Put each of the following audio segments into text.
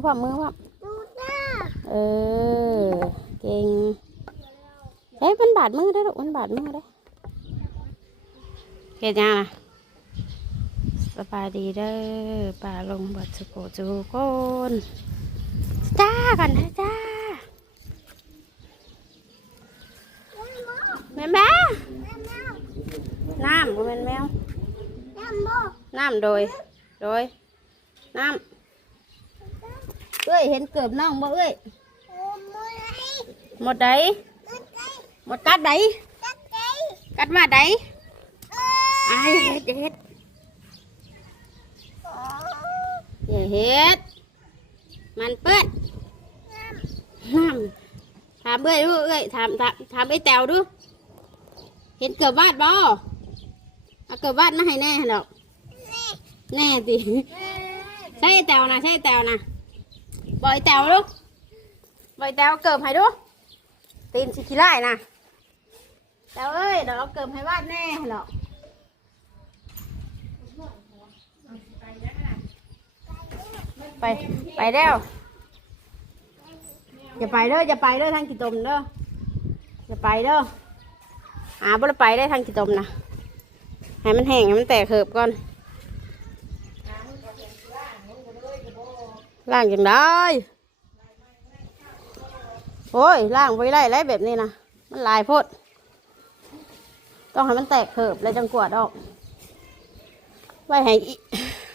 อความมือความดูจ้าเออ เก่งเฮ้ยมันบาดมือได้อลูกมันบาดมือได้อเฮ็ดยังนะสบายดีเด้อป่าลงบัดสุโกจูโคนจ้ากันนะจ้าแม่แม่แม่แมวน้ำบ่แม่นแมวแม่โมน้ำโดย โดย น้ำ เอ้ยเห็นเกือบน้องบ่เอ้ยโอ้มวยหมดไดตัดใจหมดกัดไดตัดใจกัดมาไดเออายเฮ็ดอย่าเฮ็ดออย่าเฮ็ดมันเปื้อนน้ำถามเอ้ยดูเอ้ยถามถามถามไอ้แตวดู เห็นเกือบวาดบ่เอาเกือบวาดมาให้แน่หรอกแน่สิใช่ไอ้แตวนะใช่ไอ้แตวนะ บอกไอ้แตวดูบอกไอ้แตวเอาเกือบให้ดูตีนสิขี้ไล่นะแตวเอ้ยเดี๋ยวเอาเกือบให้วาดแน่หรอกไปไปแล้วอย่าไปเด้ออย่าไปเด้อทางกี่ตมเด้ออย่าไปเด้ออ่าบ่ได้ไปได้ทางกี่ตมนะให้มันแห้งให้มันแตกเหิบก่อน ล่างอย่างได้โอ้ยล่างไว้ไล่ไล่แบบนี้นะมันลายพดต้องให้มันแตกเหิบแล้วจังกวาดออก ไว้ให้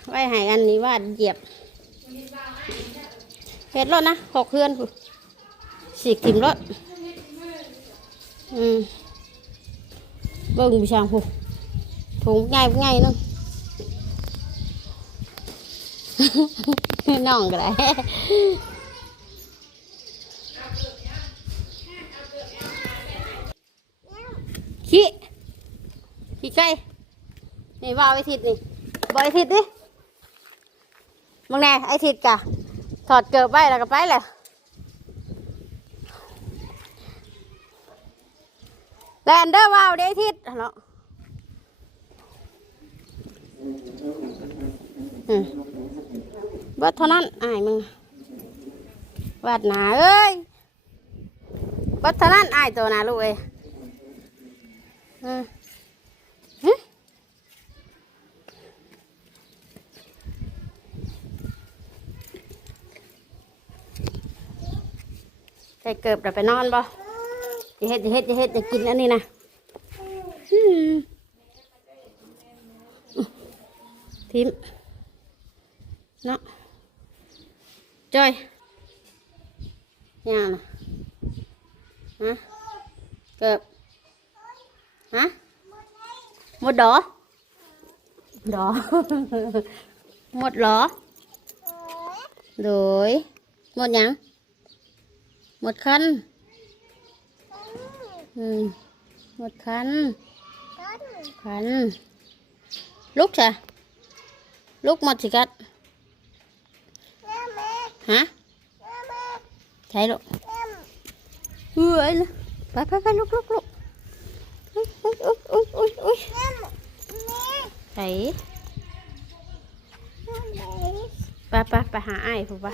ไว้ให้อันนี้ว่าเหยียบเฮ็ดรถนะหกเฮือนสีกถิ่มรถอืมเบิ่งพี่ช่างผู้ถุงง่ายง่ายนึง น้องก็ได้ขี้ขี้ไก่นี่ว่าไอ้ทิดนี่บอกไอ้ทิดดิมึงแน่ไอ้ทิดกะถอดเกือบไปแล้วก็ไปเลยแลนเดอร์ว้าวเดทิศเนาะอืม เบิดเท่านั้นอายมึงวาดหนาเอ้ยเบิดเท่านั้นอายตัวนาลูกเอ้ฮึใส่เกิบเดี๋ยวไปนอนบ่จะเฮ็ดจะเฮ็ดจะเฮ็ดจะกินอันนี้นะทิมเนาะ จอยยังนะฮะเกิบฮะหมดดอดอหมดเห ช่ลูกเฮ้ยนะไปไปไปลุกลุกลุกอุ้ยอุ้ยอุ้ยอุ้ยอุ้ยใส่ไปไปไปหาไอ้ผู้ปะ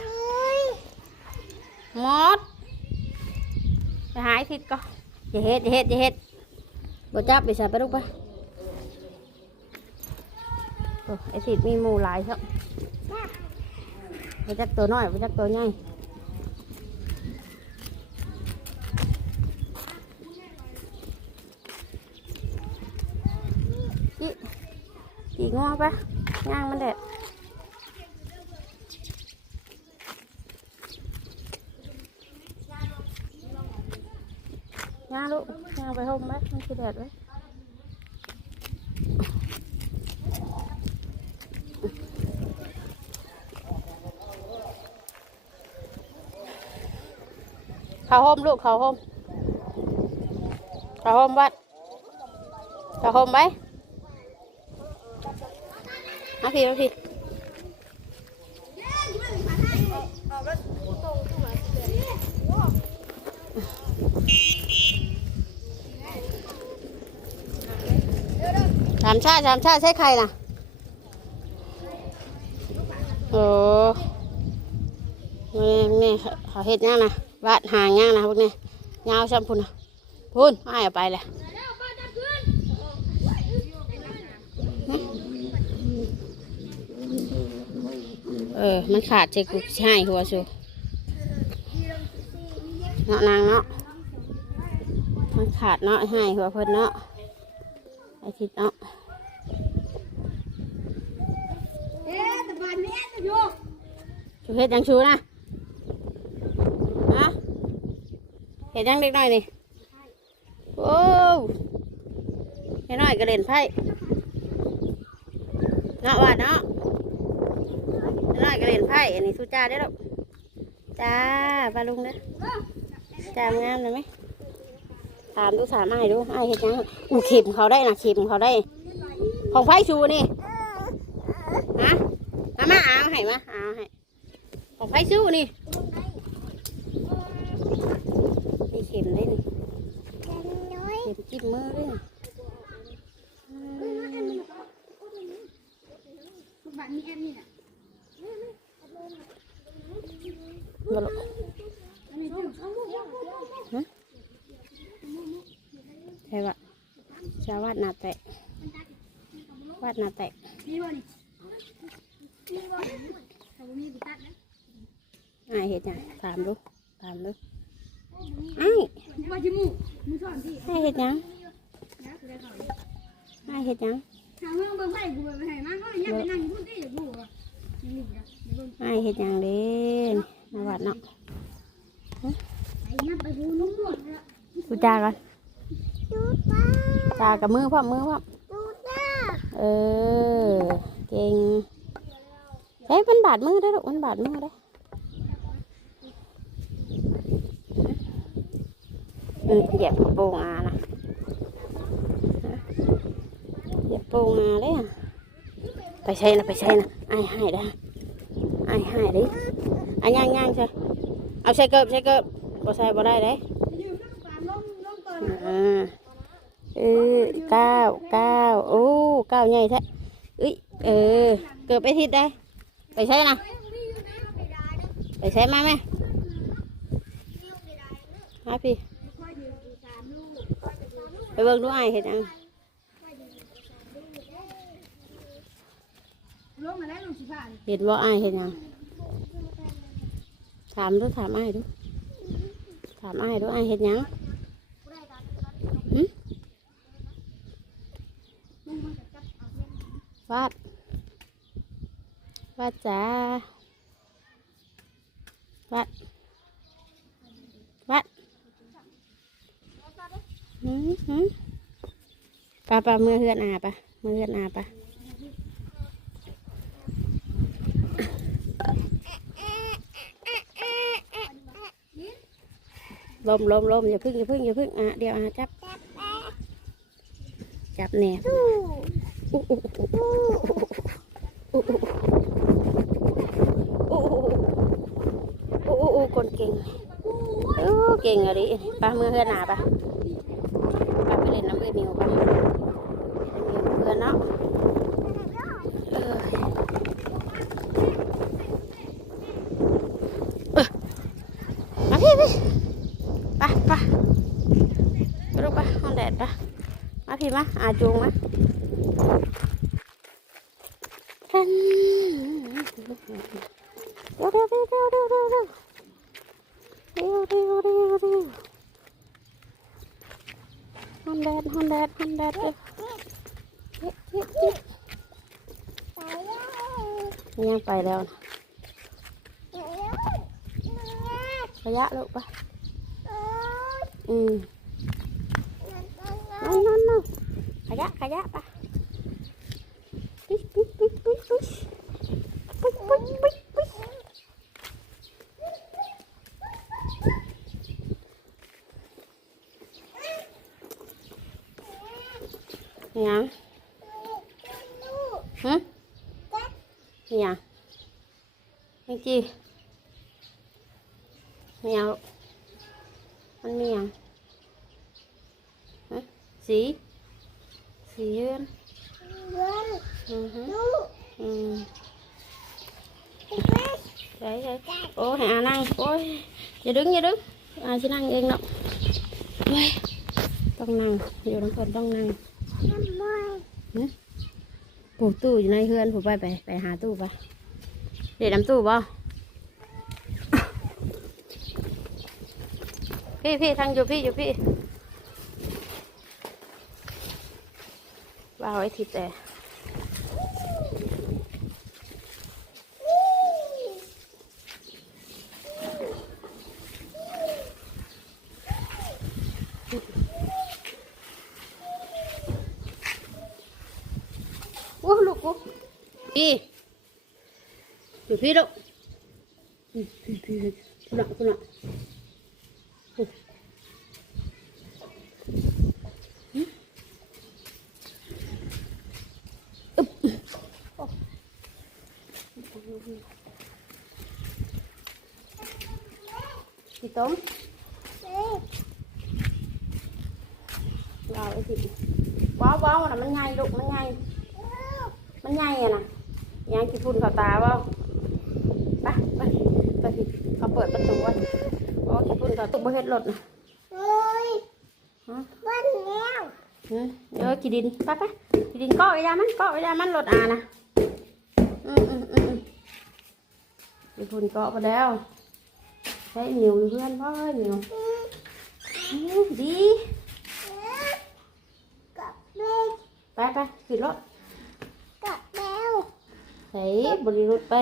มดไปหาไอ้ทิศก็อย่าเฮ็ดอย่าเฮ็ดอย่าเฮ็ดบ่จับไปใส่ไปลูกไปโอ้ไอ้ทิศมีหมูหลายครับไปจักตัวน้อยไปจักตัวใหญ่ งอปะย่างมันเด็ดย่างลูกย่างไปห่มไหมมันคือแดดไว้เขาห่มลูกเขาห่มเขาห่มวัดเขาห่มไหม มาพี่มาพี่สามชาติสามชาติใช่ใครน่ะโอ้แม่แม่เขาเฮ็ดหยังนะวาดหางหยังนะพวกนี้ยาวซ้ำพุ่นนะพุ่นไม่เอาไปเลย เออ มันขาดเจกุกใช่หัวชูเนาะนางเนาะ มันขาดเนาะให้หัวเพิ่นเนาะไอทิดเนาะเอ๊ะแต่บ้านนี้อยู่ชูเฮ็ดยังชูนะฮะเฮ็ดยังเด็กน้อยนี่โอ้เด็กน้อยก็เล่นไพ่เนาะว่าเนาะ น้อยก็เล่นไพ่อันนี้สู้จ้าได้อลูกจ้าปลาลุงเด้อจ้างามเลยไหมถามดูถามไอ้ายดูไอ้ายเฮ็ดหยังอู้เข็มเขาได้นะเข็มเขาได้ ของไพ่ชูนี่ฮะมามาเอาให้มาเอาให้ของไฟสู้นี่นี่เข็มได้นี่น้อยเข็มจิ้มมือด้วยนี่บ้านนี้แอนนี่น่ะ เาลูฮะใช่ะชาววัดนาเตะวัดนาเตะไอเห็ดยังถามดูกถามดูกไอ้ไอเห็ดยังไอเห็ดยังไอเห็ดยังเด่น มาวาดเนาะไปนับไปดูนุ่มหมดแล้วดูจ้าก่อนดูตาจ้ากับมือพ่อมมือพ่อมดูตาเออ เก่งใช้มันบาดมือได้อลูกมันบาดมือได้ออืมเหยียบกระโปรงอานะเหยียบโปรงอาเลยอะไปใช่นะไปใช่นะไอ้ายให้ได้ไอ้ายให้ดิ ไอ้ย่างย่างใช่เอาใส่เกิบใส่เกิบบ่ใส่บ่ได้เด้ยืมน้ำปลาลงลงก่อนอ่าเออเก้าเก้าโอ้เก้าใหญ่แท้เอ้ยเออเกือบไปทิศได้ ไปใช่นะไปใช่มาไหมมาพี่ไปเบิ่งดูไอ้ายเห็นยังลงมาแล้วลงสิผ่านเห็นว่าไอ้ายเห็นยัง ถามดูถามไอ้ดูถามไอ้ดูไอ้เห็นยังหึวาดวาดจ้าวาดวาดหืมหืมปลาปลามือเฮือนอาปะมือเฮือนอาปะ ลมลมลมอย่าพึ่งอย่าพึ่งอย่าพึ่งอะเดี๋ยวอะจับ จับแหนบโอ้โอ้คนเก่งโอ้เก่งอะดิปลาเมื่อเฮือหนาปะปลาไปเล่นน้ำเอื้อนิวปะเพื่อเนาะ มาอาจูงมากันเร็วเร็วเร็วเร็วเร็วเร็วเร็วเร็วเร็วเร็วเร็วเร็วห้องแดดห้องแดดห้องแดดเร็วเฮ้ยเฮ้ยเฮ้ยไปแล้วยังไปแล้วนะไปแล้วระยะลูกปโอ้ยอืมนั่นนั่นนั่นนั่นนั่น ขยะขยะไปปิ๊กปิ๊กปิ๊กปิ๊กปิ๊กปิ๊กปิ๊กปิ๊กปิ๊กยังฮะยังยังจีไม่เอามันมียังฮะสีสีเยือนเงินอือฮึลูกอืมเด็กใช่ใช่โอ้ให้อานั่ยอย่าดึงอย่างอาจะนั่ Gì hơn? Ừ. Ừ. Đấy, đấy. Ô, Hà Năng. Ôi, giờ đứng, chị đứng. À, chị Năng yên động. Ôi. Tông năng, nhiều lắm còn tông năng. Nữa. tủ tù như này hơn, phủ bay phải, phải hà tủ vào. Để làm tủ vào. Phi, phi, thằng dù phi, dù phi. ปะเด็ดน้ำตู้บ่พี่พี่ทางอยู่พี่อยู่พี่ว่าเอาไว้ทิพย์แต่โอ้ลูกโอ้พี่อยู่พี่ลูกอืมพี่พี่คุณน่ะคุณน่ะอืมอืมอึ๊บโอ้ พี่ต้มว้าวไอ้สิว้าวว้าวน่ะมันไงลูกมันไงมันใหญ่อะนะยังกี่ฝุ่นเขาตาเปล่าไปไปไปพี่เขาเปิดประตูไว้โอ้กี่ฝุ่นเขาตุกบเฮ็ดรถนะฮะอืมเดี๋ยวกี่ดินไปไปกี่ดินเกาะไว้ยามันเกาะไว้ยามันรถอานะอืมอืมอืมอืมกี่ฝุ่นเกาะไปแล้ว ใช้เหนียวอยู่เพื่อนพ่อเหนียวอืมดีไปไปขี่รถใส่บริรุษไป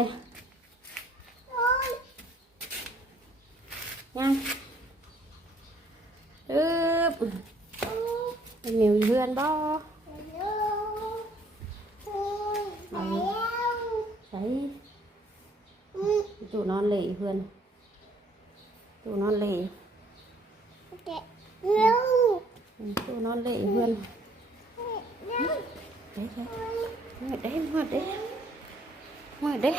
ยังอึบเป็นเหนียวอยู่เพื่อนบ่ใส่ตู้นอนเลยเพื่อน ตู้นอนเลยอืมตู้นอนเลยเพื่อนเด้เด้เด้เด้เด้มืดเด้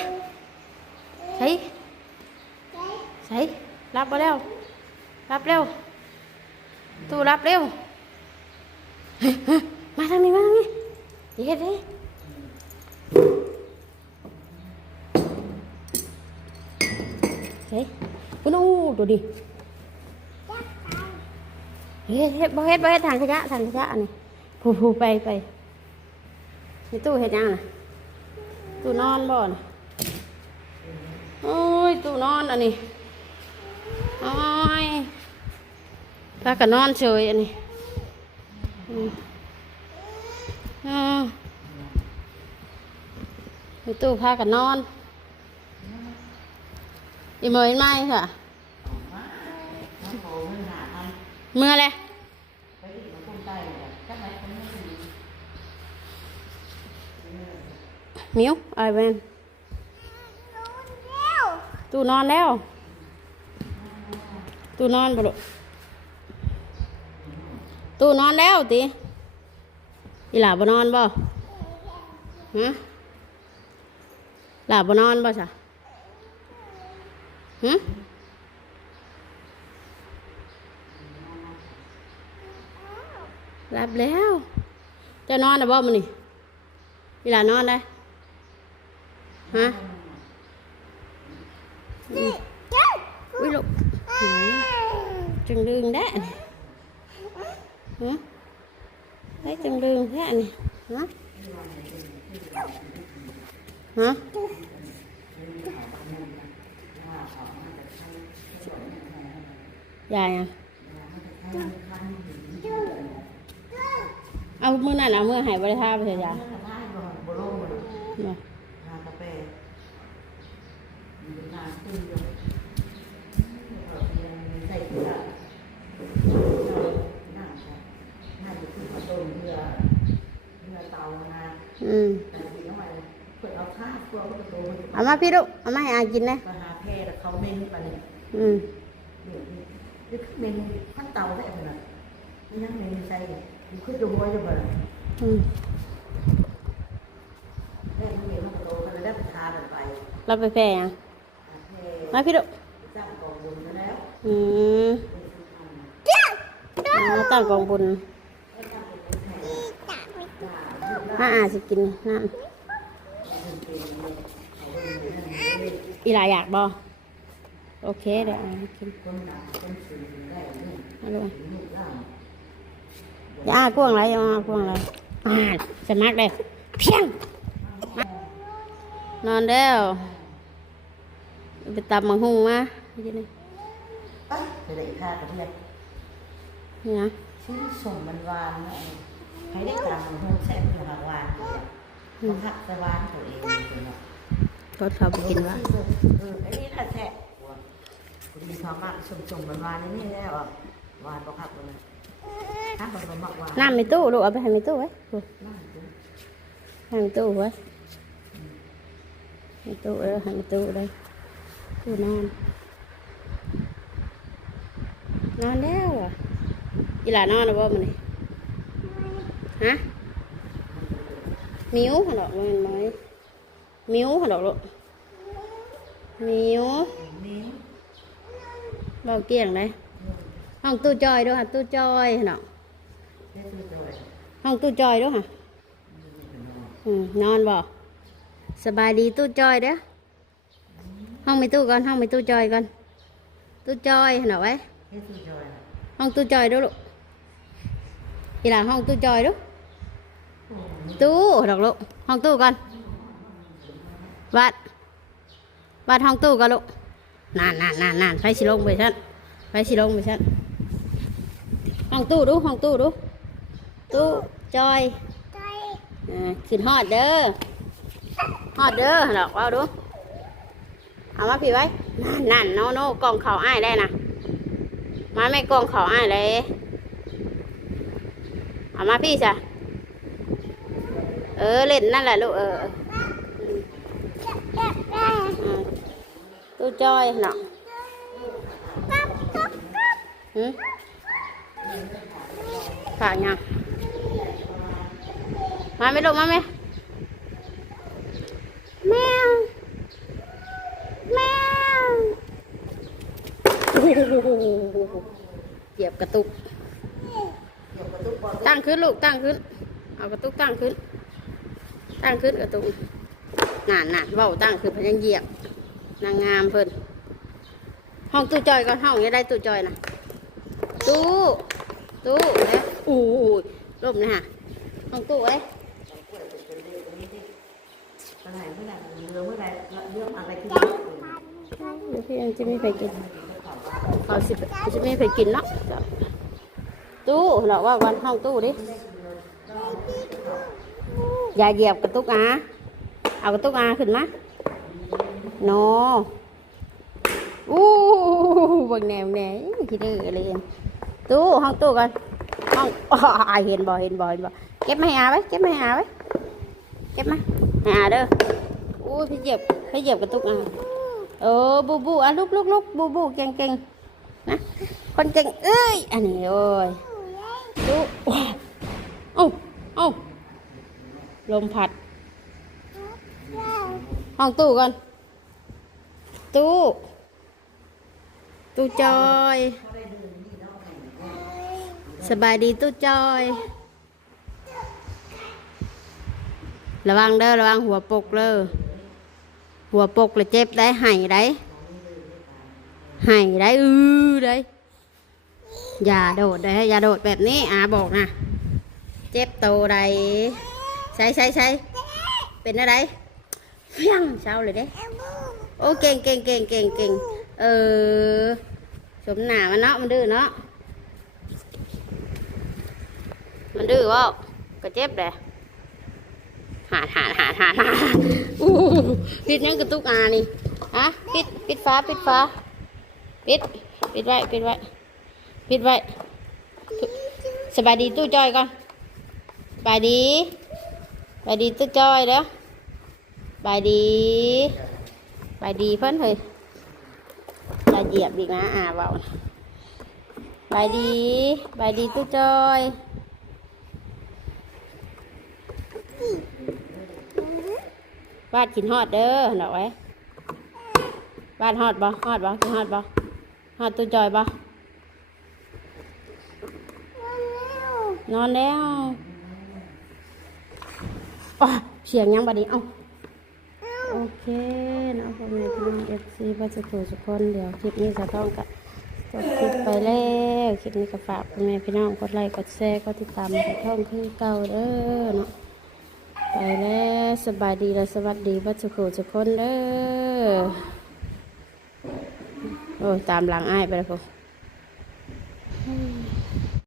ใตู้ดูดิเฮ็ดเฮ็ดบ่เฮ็ดบ่เฮ็ดทางขยะทางขยะนนี้ผู้ผู้ไปไปในตู้เฮ็ดยังน่ะตู้นอนบ่อนโอ้ยตู้นอนอันนี้โอ้ยพากันนอนเฉยอันนี้อืมอ่าในตู้พากันนอนอีเมย์ไม่ค่ะ เมื่อไรมิวไอ้แวนตู้นอนแล้ว ตู้นอนบ่ลูกตู้นอนแล้วติอีหล่าบนอนบ่ฮะหล่าบนอนบ่จ้ะฮึ รับแล้ว จะนอนนะบ่มันนี่อีหล่านอนได้ฮะอืมอุ้ยลูกหืมจังดึงได้นี่ฮะได้จังดึงแท้นี่ฮะฮะยายอะ เอามือนั่นเอามือใหายบริท่าไปเถอะยายมาอืมเอามาพี่ลูกเอามาให้อากินนะก็หาแพร่แต่เขาเม้นไปเนี่ยอืมนี่คือเม้นขั้นเตาได้ขนาดนี่นั่งเม้นใส่ เนี่ยอยู่ขึ้นดูหัวจะบ่ล่ะอืมแม่มันเม้นมันโตกันเลยได้ไปทาแบบไปเราไปแพร่ยังหาแพร่มาพี่ลูกจ้างกองบุญมาแล้วอืมมาตั้งกองบุญมาอาสิกินน้ำอีหลาอยากบ่โอเคเดี๋ยวเอาให้กินคนหนักคนสูงได้เรื่องเอาลูกลูกเล่า อย่าอ้ากว้างไรอย่าอ้ากว้างไรอ่าสมักเลยเพียงมานอนแล้วไปตำมังหุงมาที่นี่ไปไปเลยค่ากับเพื่อนนี่นะชื่อส่งมันวานนะให้ได้ตามมันโฮแซ่บอยู่หาวานเขาพักสวานตัวเองเนาะก็เขาไปกินวะเออไอ้นี่แหละแท้คุณมีความมากส่งส่งมันวานนี่แล้วอะวานบอกพักเลยถ้ามั นมากวานน้ำในตู้ลูกเอาไปให้ในตู้ไว้ลูกน้ำจุ๊บให้ในตู้ไว้ในตู้เออให้ในตู้เลยตู้นอนนอนแล้วอะอีหลานอนหรือว่ามันนี่ฮะมิวเหรอมันน้อยมิวเหรอลูกมิวนิ้วเบาเกี่ยงเลย ห้องตู้จอยด้วยค่ะตู้จอยเหรอเรียกตัวด้วยห้องตู้จอยด้วยค่ะอืมนอนบ่สบายดีตู้จอยเด้อห้องไม่ตู้ก่อนห้องไม่ตู้จอยก่อนตู้จอยเหรอไว้เรียกตัวด้วยห้องตู้จอยด้วยลูกอีหลาห้องตู้จอยด้วยตู้ดอกลูกห้องตู้ก่อนวัดวัดห้องตู้ก่อนลูกนานนานนานนานไปสิลงไปชั้นไปสิลงไปชั้น ห้องตู้ดูห้องตู้ดู ตู้จอยอ่าขึ้นฮอดเด้อฮอดเด้อดอกว่าดู เอามาพี่ไว้ นั่นนั่นโนโน่กล่องเขาอ้ายได้นะมาไม่กองเขาอ้ายเลย เอามาพี่จ้ะเออเล่นนั่นแหละลูกเอออืมอืมตู้จอยเนาะหืม ฝากยังมาไหม่ลูกมาไหมแมวแมวเหยียบกระตุกเดี๋ยวประตูบอลตั้งขึ้นลูกตั้งขึ้น เอากระตุกตั้งขึ้น ตั้งขึ้นกระตุกนานนานเว้าตั้งขึ้นเพนยังเหยียบนางงามเพิ่นห้องตู้จอยก่อนห้องยังได้ตู้จอยนะตู้ ตู้เนี่ยอู้ยลมนะฮะห้องตู้เอ้ยอะไรเมื่อไหร่เรือเมื่อไหร่เรื่องอะไรที่เดี๋ยวพี่ยังจะไม่ไปกินเขาสิจะไม่ไปกินเนาะตู้เราว่าวันห้องตู้ดิอย่าเหยียบกระตุกอาเอากระตุกอาขึ้นมาโนอู้เบางแนวแนวคิดดื้อเลย ตู้ห้องตู้กันห้องอ้อเห็นบ่เห็นบ่เห็นบ่เก็บมาให้อาไว้เก็บมาให้อาไว้เก็บมาให้อาเด้ออู้พี่เหยียบพี่เหยียบกระตุกอาเออบูบูอะลุกลุกลุกบูบูเก่งเก่งนะคนเก่งเอ้ยอันนี้โอ้ยตู้ว้าวเอ้าเอ้าลมพัด ห้องตู้ก่อนตู้ตู้จอย สบายดีตู้จอย ระวังเด้อระวังหัวปกเลยหัวปกเลยเจ็บได้ไห้ได้ไห้ได้อือได้อย่าโดดได้อย่าโดดแบบนี้อาบอกนะเจ็บโตใดใช่ใช่ใช่เป็นอะไรเฟี้ยงเช้าเลยเด้โอ้เก่งเก่งเก่งเก่งเก่งเออสมหนามันเนาะมันดื้อเนาะมัน ดื้อว่าก็เจ็บเลยหาดหาดหาดหาดหาอู้ปิดนั่งกระตุกอานี่ฮะปิดปิดฟ้าปิดฟ้าปิดปิดไว้ปิดไว้ปิดไว้สบายดีตู้จอยก่อนบายดีบายดีตุ๊กจ้อยเด้อบายดีบายดีเพิ่นเฮ้ยบายเหยียบอีกนะอ่าเบานะบายดีบายดีตุ๊กจ้อย วาดขินหอดเด้อหนอกไว้วาดหอดบ่หอดบ่ขินหอดบ่หอดตัวจอยบ่นอนแล้วอ๋อเสียงยังบัดนี้เอ้าโอเคนะพ่อแม่พี่น้องเอฟซีบ้านสตูทุกคนเดี๋ยวคลิปนี้จะต้องกัดจบคลิปไปแล้วคลิปนี้ก็ฝากพ่อแม่พี่น้องกดไลค์กดแชร์กดติดตามกดท่องขึ้นเก่าเด้อเนาะ ไปแล้วสบายดีและสวัสดีวัชโคทุกคนเด้อโอ้ตามหลังอ้ายไปแล้วพวก